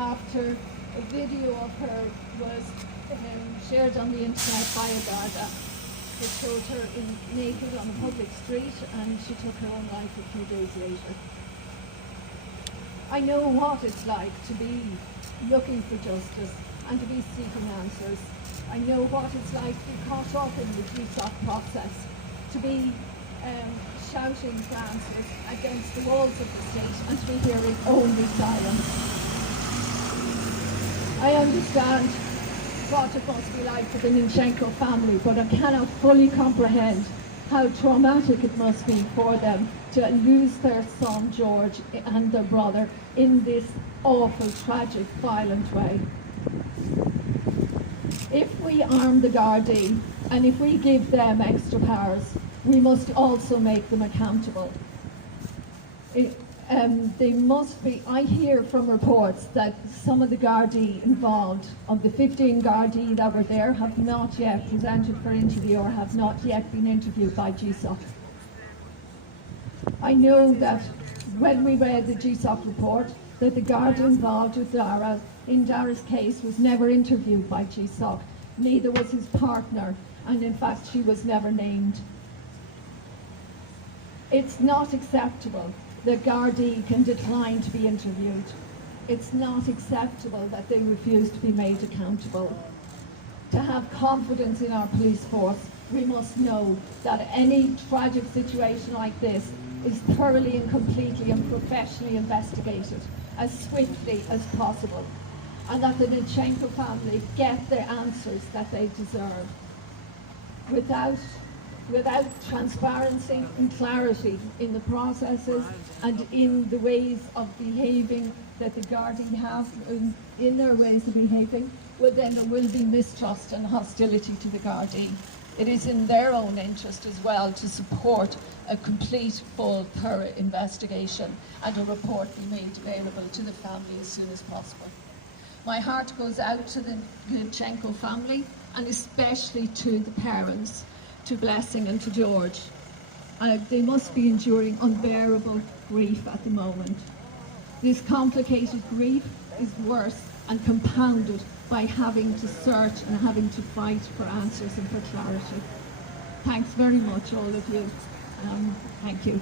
after a video of her was shared on the internet by a Garda. It showed her naked on a public street, and she took her own life a few days later. I know what it's like to be looking for justice and to be seeking answers. I know what it's like to be caught up in the GSOC process, to be shouting for answers against the walls of the state and to be hearing only silence. I understand what it must be like for the Nkencho family, but I cannot fully comprehend how traumatic it must be for them to lose their son George and their brother in this awful, tragic, violent way. If we arm the Gardaí and if we give them extra powers, we must also make them accountable. They must be. I hear from reports that some of the Gardaí involved, of the 15 Gardaí that were there, have not yet presented for interview or have not yet been interviewed by GSOC. I know that when we read the GSOC report, that the Garda involved with Dara in Dara's case was never interviewed by GSOC. Neither was his partner, and in fact she was never named. It's not acceptable that Gardaí can decline to be interviewed. It's not acceptable that they refuse to be made accountable. To have confidence in our police force, we must know that any tragic situation like this is thoroughly and completely and professionally investigated as swiftly as possible, and that the Nkencho family get the answers that they deserve. Without transparency and clarity in the processes and in the ways of behaving that the Gardaí have in their ways of behaving, well, then there will be mistrust and hostility to the Gardaí. It is in their own interest as well to support a complete, full, thorough investigation and a report be made available to the family as soon as possible. My heart goes out to the Nkencho family and especially to the parents, to Blessing and to George. They must be enduring unbearable grief at the moment. This complicated grief is worse and compounded by having to search and having to fight for answers and for clarity. Thanks very much, all of you. Thank you.